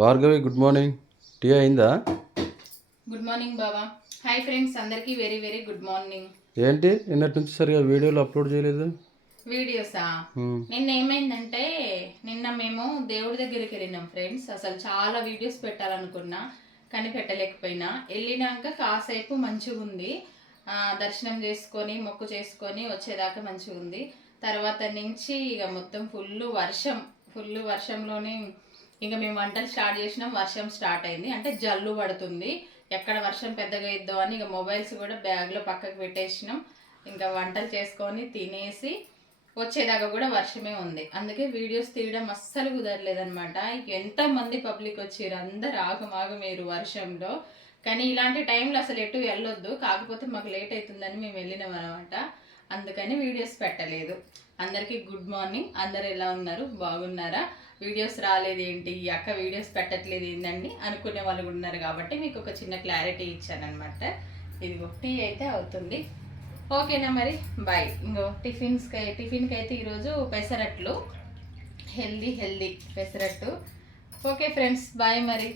Bhargavi good morning. Tea అయిందా? Good morning బాబా. Hi friends, అందరికీ very very good morning. ఏంటి నిన్నటి నుంచి సరిగా వీడియోలు అప్లోడ్ చేయలేదు? వీడియోసా? నిన్న ఏమైందంటే నిన్న మేము దేవుడి దగ్గరికి వెళ్ళినాం ఫ్రెండ్స్. అసలు చాలా వీడియోస్ పెట్టాలనుకున్నా కానీ పెట్టలేకపోయినా. వెళ్ళినాక కాసేపు మంచిగా ఉంది, దర్శనం చేసుకొని మొక్కు చేసుకొని వచ్చేదాకా మంచిగా ఉంది. తర్వాత నుంచి ఇక మొత్తం ఫుల్ వర్షంలోనే ఇంకా మేము వంటలు స్టార్ట్ చేసినాం. వర్షం స్టార్ట్ అయింది, అంటే జల్లు పడుతుంది. ఎక్కడ వర్షం పెద్దగా ఇద్దాం అని ఇక మొబైల్స్ కూడా బ్యాగ్లో పక్కకు పెట్టేసినాం. ఇంకా వంటలు చేసుకొని తినేసి వచ్చేదాకా కూడా వర్షమే ఉంది. అందుకే వీడియోస్ తీయడం అస్సలు కుదరలేదనమాట. ఎంతమంది పబ్లిక్ వచ్చారు, అందరు ఆగమాగమేరు వర్షంలో. కానీ ఇలాంటి టైంలో అసలు ఎటు వెళ్ళొద్దు, కాకపోతే మాకు లేట్ అవుతుందని మేము వెళ్ళినాం అనమాట. అందుకని వీడియోస్ పెట్టలేదు. అందరికీ గుడ్ మార్నింగ్. అందరు ఎలా ఉన్నారు, బాగున్నారా? వీడియోస్ రాలేదు ఏంటి, ఈ అక్క వీడియోస్ పెట్టట్లేదు ఏంటండి అనుకునే వాళ్ళు కూడా ఉన్నారు. కాబట్టి మీకు ఒక చిన్న క్లారిటీ ఇచ్చానమాట. ఇదిగో టీ అయితే అవుతుంది. ఓకేనా మరి, బాయ్. ఇంకో టిఫిన్కి అయితే ఈరోజు పెసరట్లు, healthy pesarattu. Okay friends, bye మరి.